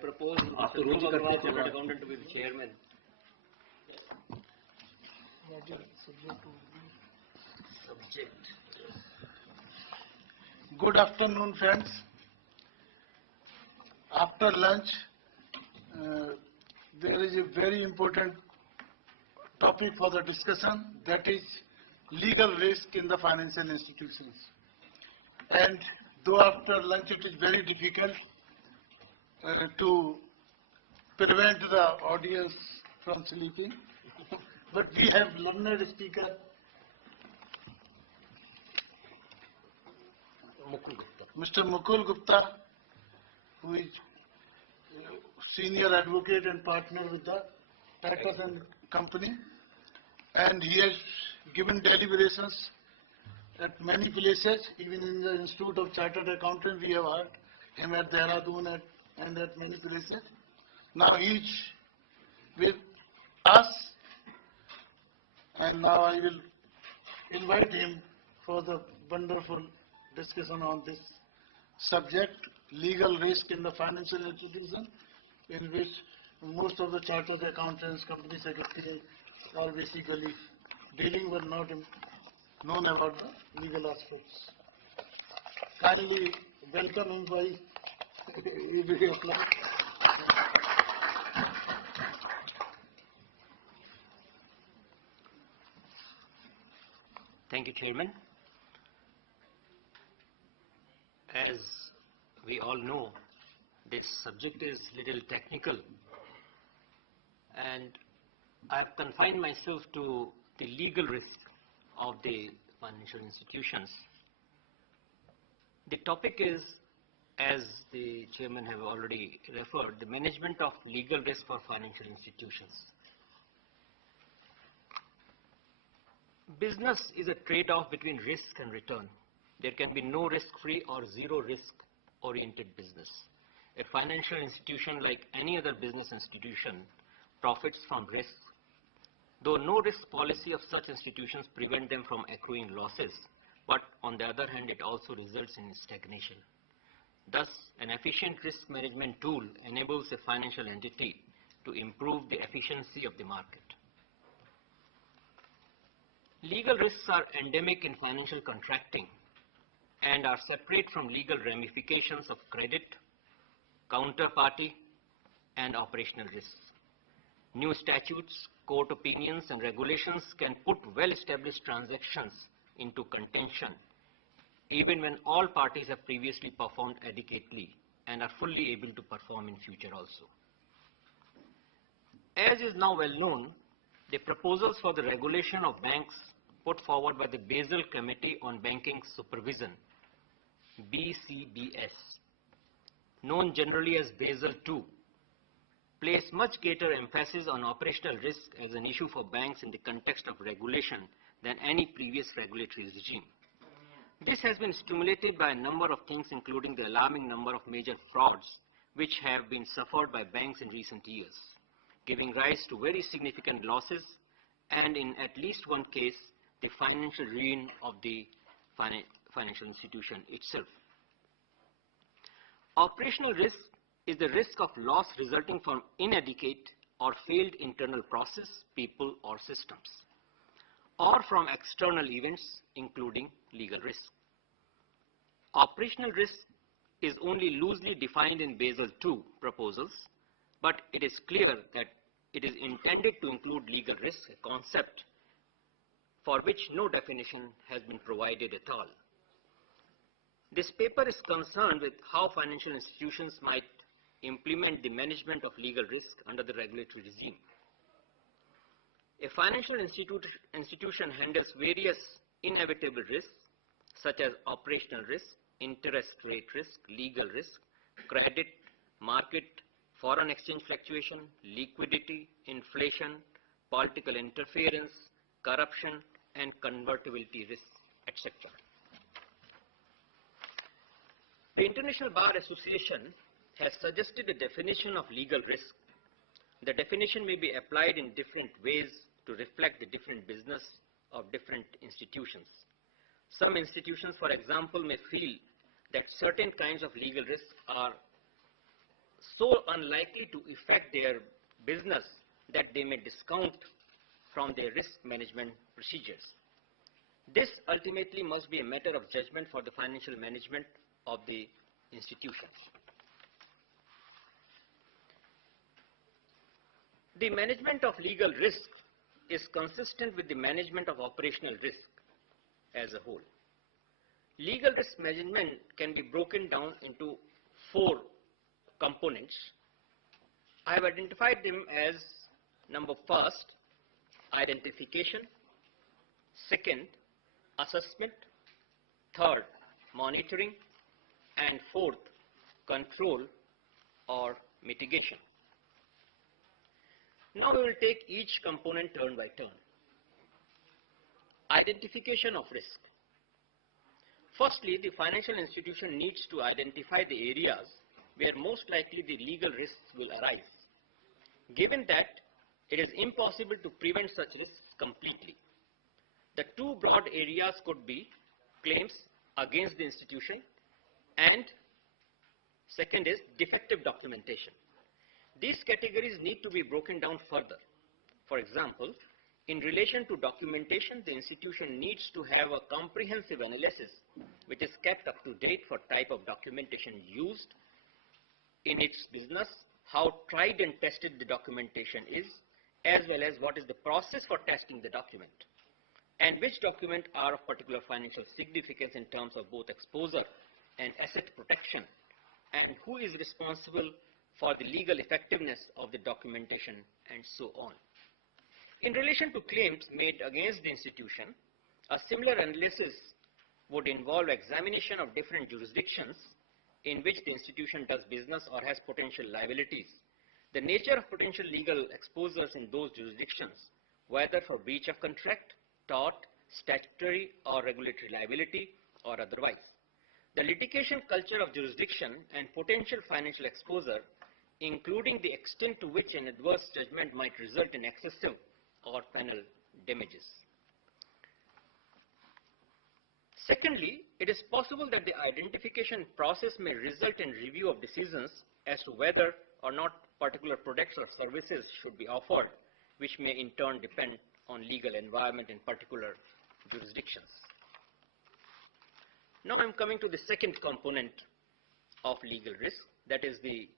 propose Mr. Dhruv Agrawal, Chartered Accountant, to be the chairman. Good afternoon, friends. After lunch, there is a very important topic for the discussion, that is legal risk in the financial institutions. And though after lunch it is very difficult to prevent the audience from sleeping, but we have learned speaker Mr. Mukul Gupta, who is senior advocate and partner with the Chartered Company, and he has given deliberations at many places, even in the Institute of Chartered Accountants. We have heard him at Dehradun and at many places. Now he is with us, and now I will invite him for the wonderful discussion on this subject, legal risk in the financial institution, in which most of the Chartered Accountants, company secretaries are basically dealing but not known about the legal aspects. Kindly welcome him by video applause. Thank you, Chairman. As we all know, this subject is little technical, and I have confined myself to the legal risk of the financial institutions. The topic is, as the Chairman have already referred, the management of legal risk for financial institutions. Business is a trade-off between risk and return. There can be no risk-free or zero-risk-oriented business. A financial institution, like any other business institution, profits from risk, though no risk policy of such institutions prevent them from accruing losses, but on the other hand, it also results in stagnation. Thus, an efficient risk management tool enables a financial entity to improve the efficiency of the market. Legal risks are endemic in financial contracting and are separate from legal ramifications of credit, counterparty, and operational risks. New statutes, court opinions, and regulations can put well-established transactions into contention, even when all parties have previously performed adequately and are fully able to perform in future also. As is now well known, the proposals for the regulation of banks put forward by the Basel Committee on Banking Supervision, BCBS, known generally as Basel II, place much greater emphasis on operational risk as an issue for banks in the context of regulation than any previous regulatory regime. This has been stimulated by a number of things, including the alarming number of major frauds which have been suffered by banks in recent years, giving rise to very significant losses and, in at least one case, the financial ruin of the financial institution itself. Operational risk is the risk of loss resulting from inadequate or failed internal process, people, or systems, or from external events, including legal risk. Operational risk is only loosely defined in Basel II proposals, but it is clear that it is intended to include legal risk, a concept for which no definition has been provided at all. This paper is concerned with how financial institutions might implement the management of legal risk under the regulatory regime. A financial institution handles various inevitable risks such as operational risk, interest rate risk, legal risk, credit, market, foreign exchange fluctuation, liquidity, inflation, political interference, corruption, and convertibility risk, etc. The International Bar Association has suggested a definition of legal risk. The definition may be applied in different ways to reflect the different business of different institutions. Some institutions, for example, may feel that certain kinds of legal risks are so unlikely to affect their business that they may discount from their risk management procedures. This ultimately must be a matter of judgment for the financial management of the institutions. The management of legal risk is consistent with the management of operational risk as a whole. Legal risk management can be broken down into 4 components. I have identified them as first, identification, second, assessment, third, monitoring, and fourth, control or mitigation. Now we will take each component turn by turn. Identification of risk. Firstly, the financial institution needs to identify the areas where most likely the legal risks will arise, given that it is impossible to prevent such risks completely. The 2 broad areas could be claims against the institution and second is defective documentation. These categories need to be broken down further. For example, in relation to documentation, the institution needs to have a comprehensive analysis which is kept up to date for type of documentation used in its business, how tried and tested the documentation is, as well as what is the process for testing the document, and which documents are of particular financial significance in terms of both exposure and asset protection, and who is responsible for the legal effectiveness of the documentation, and so on. In relation to claims made against the institution, a similar analysis would involve examination of different jurisdictions in which the institution does business or has potential liabilities, the nature of potential legal exposures in those jurisdictions, whether for breach of contract, tort, statutory or regulatory liability or otherwise, the litigation culture of jurisdiction and potential financial exposure, including the extent to which an adverse judgment might result in excessive or penal damages. Secondly, it is possible that the identification process may result in review of decisions as to whether or not particular products or services should be offered, which may in turn depend on legal environment in particular jurisdictions. Now I am coming to the second component of legal risk, that is the